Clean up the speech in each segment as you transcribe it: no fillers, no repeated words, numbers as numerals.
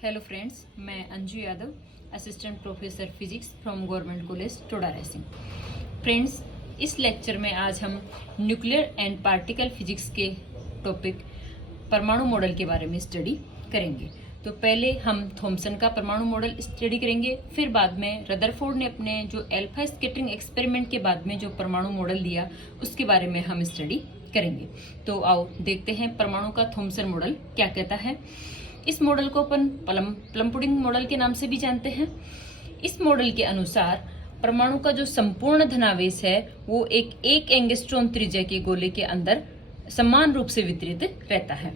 Hello friends, मैं Anju Yadav, assistant professor physics from government college Toda rising. Friends, इस lecture में आज हम न्यूक्लियर एंड पार्टिकल फिजिक्स के टॉपिक परमाणु मॉडल के बारे में स्टडी करेंगे। तो पहले हम थॉमसन का परमाणु मॉडल स्टडी करेंगे, फिर बाद में रदरफोर्ड ने अपने जो अल्फा स्कैटरिंग एक्सपेरिमेंट के बाद में जो परमाणु मॉडल दिया उसके बारे में हम स्टडी करेंगे। तो आओ देखते हैं परमाणु का थॉमसन मॉडल क्या कहता है। इस मॉडल को अपन प्लम पुडिंग मॉडल के नाम से भी जानते हैं। इस मॉडल के अनुसार परमाणु का जो संपूर्ण धनावेश है वो एक एंगस्ट्रॉम त्रिज्या के गोले के अंदर समान रूप से वितरित रहता है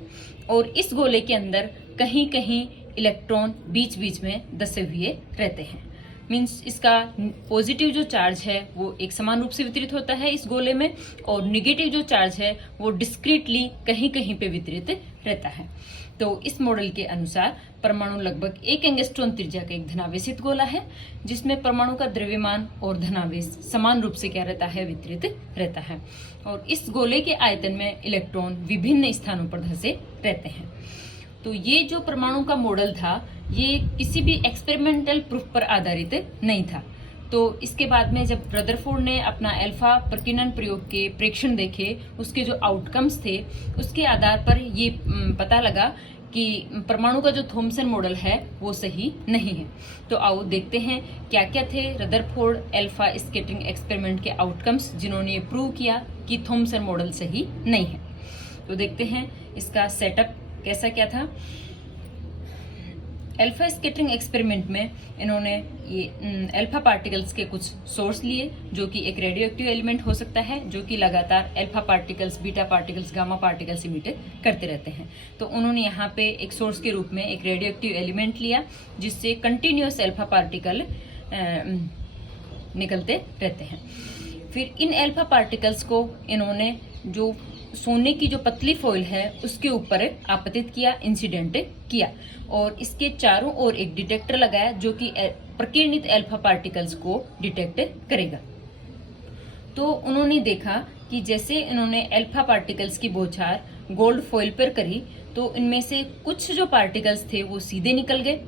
और इस गोले के अंदर कहीं कहीं इलेक्ट्रॉन बीच बीच में दसे हुए रहते हैं। मीन्स इसका पॉजिटिव जो चार्ज है वो एक समान रूप से वितरित होता है इस गोले में, और निगेटिव जो चार्ज है वो डिस्क्रीटली कहीं कहीं पे वितरित रहता है। तो इस मॉडल के अनुसार परमाणु लगभग एक एंगस्ट्रॉम त्रिज्या का एक धनावेशित गोला है, जिसमें परमाणु का द्रव्यमान और धनावेश समान रूप से क्या रहता है, वितरित रहता है। और इस गोले के आयतन में इलेक्ट्रॉन विभिन्न स्थानों पर धसे रहते हैं। तो ये जो परमाणु का मॉडल था ये किसी भी एक्सपेरिमेंटल प्रूफ पर आधारित नहीं था। तो इसके बाद में जब रदरफोर्ड ने अपना अल्फा प्रकीर्णन प्रयोग के प्रेक्षण देखे, उसके जो आउटकम्स थे उसके आधार पर ये पता लगा कि परमाणु का जो थॉमसन मॉडल है वो सही नहीं है। तो आओ देखते हैं क्या क्या थे रदरफोर्ड अल्फा स्कैटरिंग एक्सपेरिमेंट के आउटकम्स जिन्होंने ये प्रूव किया कि थॉमसन मॉडल सही नहीं है। तो देखते हैं इसका सेटअप कैसा क्या था। अल्फा स्कैटरिंग एक्सपेरिमेंट में इन्होंने ये अल्फा पार्टिकल्स के कुछ सोर्स लिए, जो कि एक रेडियो एक्टिव एलिमेंट हो सकता है जो कि लगातार alpha particles, beta particles, gamma particles emit करते रहते हैं। तो उन्होंने यहाँ पे एक सोर्स के रूप में एक रेडियो एक्टिव एलिमेंट लिया जिससे कंटिन्यूअस अल्फा पार्टिकल निकलते रहते हैं। फिर इन अल्फा पार्टिकल्स को इन्होंने जो सोने की जो पतली फॉइल है उसके ऊपर आपतित किया, इंसिडेंट किया, और इसके चारों ओर एक डिटेक्टर लगाया जो कि प्रकीर्णित अल्फा पार्टिकल्स को डिटेक्ट करेगा। तो उन्होंने देखा कि जैसे इन्होंने अल्फा पार्टिकल्स की बौछार गोल्ड फॉइल पर करी तो इनमें से कुछ जो पार्टिकल्स थे वो सीधे निकल गए,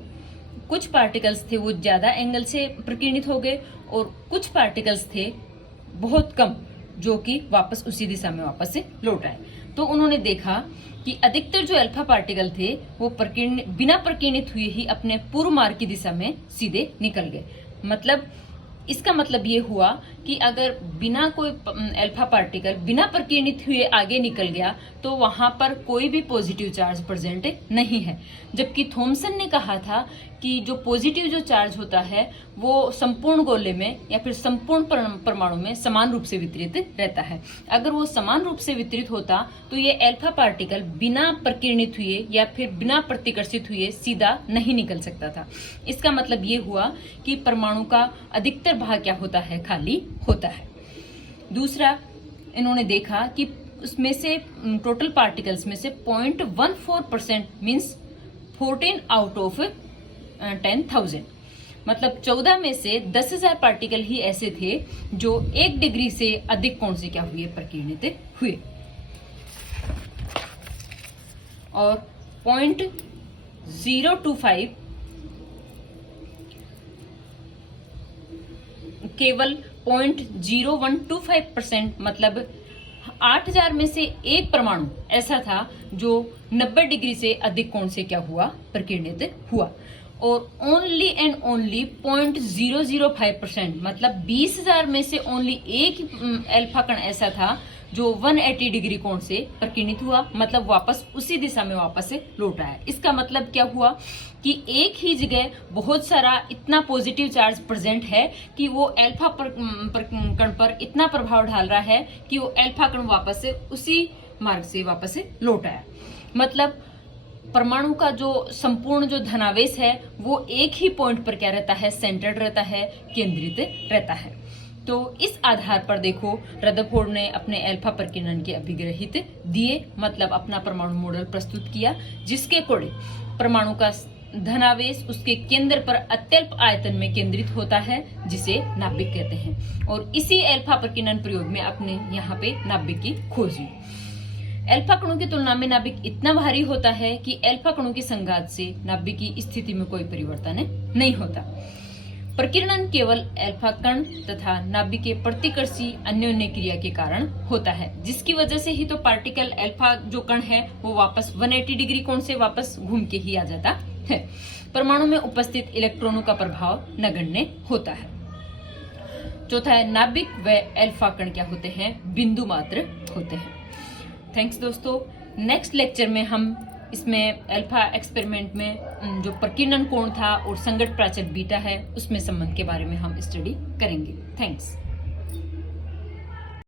कुछ पार्टिकल्स थे वो ज्यादा एंगल से प्रकीर्णित हो गए, और कुछ पार्टिकल्स थे बहुत कम जो कि वापस उसी दिशा में वापस से लौट आए। तो उन्होंने देखा कि अधिकतर जो अल्फा पार्टिकल थे वो बिना प्रकीर्णित हुए ही अपने पूर्व मार्ग की दिशा में सीधे निकल गए। मतलब इसका मतलब ये हुआ कि अगर बिना कोई अल्फा पार्टिकल बिना प्रकीर्णित हुए आगे निकल गया तो वहां पर कोई भी पॉजिटिव चार्ज प्रेजेंट नहीं है। जबकि थॉमसन ने कहा था कि जो पॉजिटिव जो चार्ज होता है वो संपूर्ण गोले में या फिर संपूर्ण परमाणु में समान रूप से वितरित रहता है। अगर वो समान रूप से वितरित होता तो ये अल्फा पार्टिकल बिना प्रकीर्णित हुए या फिर बिना प्रतिकर्षित हुए सीधा नहीं निकल सकता था। इसका मतलब ये हुआ कि परमाणु का अधिकतर भाग क्या होता है, खाली होता है। दूसरा, इन्होंने देखा कि उसमें से टोटल पार्टिकल्स में से 0.14% मीन्स 14 आउट ऑफ 10,000, मतलब 14 में से 10,000 पार्टिकल ही ऐसे थे जो 1 डिग्री से अधिक कोण से क्या हुए, प्रकीर्णित हुए, और 0.025 केवल 0.0125% मतलब 8,000 में से एक परमाणु ऐसा था जो 90 डिग्री से अधिक कोण से क्या हुआ, प्रकीर्णित हुआ। और ओनली एंड ओनली 0.005% मतलब 20,000 में से ओनली एक अल्फा कण ऐसा था जो 180 डिग्री कोण से प्रकीर्णित हुआ, मतलब वापस उसी दिशा में वापस से लौट आया। इसका मतलब क्या हुआ कि एक ही जगह बहुत सारा इतना पॉजिटिव चार्ज प्रेजेंट है कि वो अल्फा कण पर इतना प्रभाव डाल रहा है कि वो अल्फा कण वापस से उसी मार्ग से वापस से लौट आया। मतलब परमाणु का जो संपूर्ण जो धनावेश है वो एक ही पॉइंट पर क्या रहता है, सेंटर्ड रहता है, केंद्रित रहता है। तो इस आधार पर देखो रदरफोर्ड ने अपने अल्फा प्रकीर्णन के अभिग्रहित दिए, मतलब अपना परमाणु मॉडल प्रस्तुत किया जिसके अकॉर्डिंग परमाणु का धनावेश उसके केंद्र पर अत्यल्प आयतन में केंद्रित होता है जिसे नाभिक कहते हैं। और इसी अल्फा प्रकीर्णन प्रयोग में अपने यहाँ पे नाभिक की खोज हुई। अल्फा कणों की तुलना में नाभिक इतना भारी होता है कि अल्फा कणों की संघात से नाभिक की स्थिति में कोई परिवर्तन नहीं होता। प्रकीर्णन केवल अल्फा कण तथा नाभिक के प्रतिकर्षी अन्योन्य क्रिया के कारण होता है, जिसकी वजह से ही तो पार्टिकल अल्फा जो कण है वो वापस 180 डिग्री कोण से वापस घूम के ही आ जाता है। परमाणु में उपस्थित इलेक्ट्रॉनों का प्रभाव नगण्य होता है। चौथा है नाभिक व अल्फा कण क्या होते हैं, बिंदु मात्र होते हैं। थैंक्स दोस्तों। नेक्स्ट लेक्चर में हम इसमें अल्फा एक्सपेरिमेंट में जो प्रकीर्णन कोण था और संगत प्राचल बीटा है उसमें संबंध के बारे में हम स्टडी करेंगे। थैंक्स।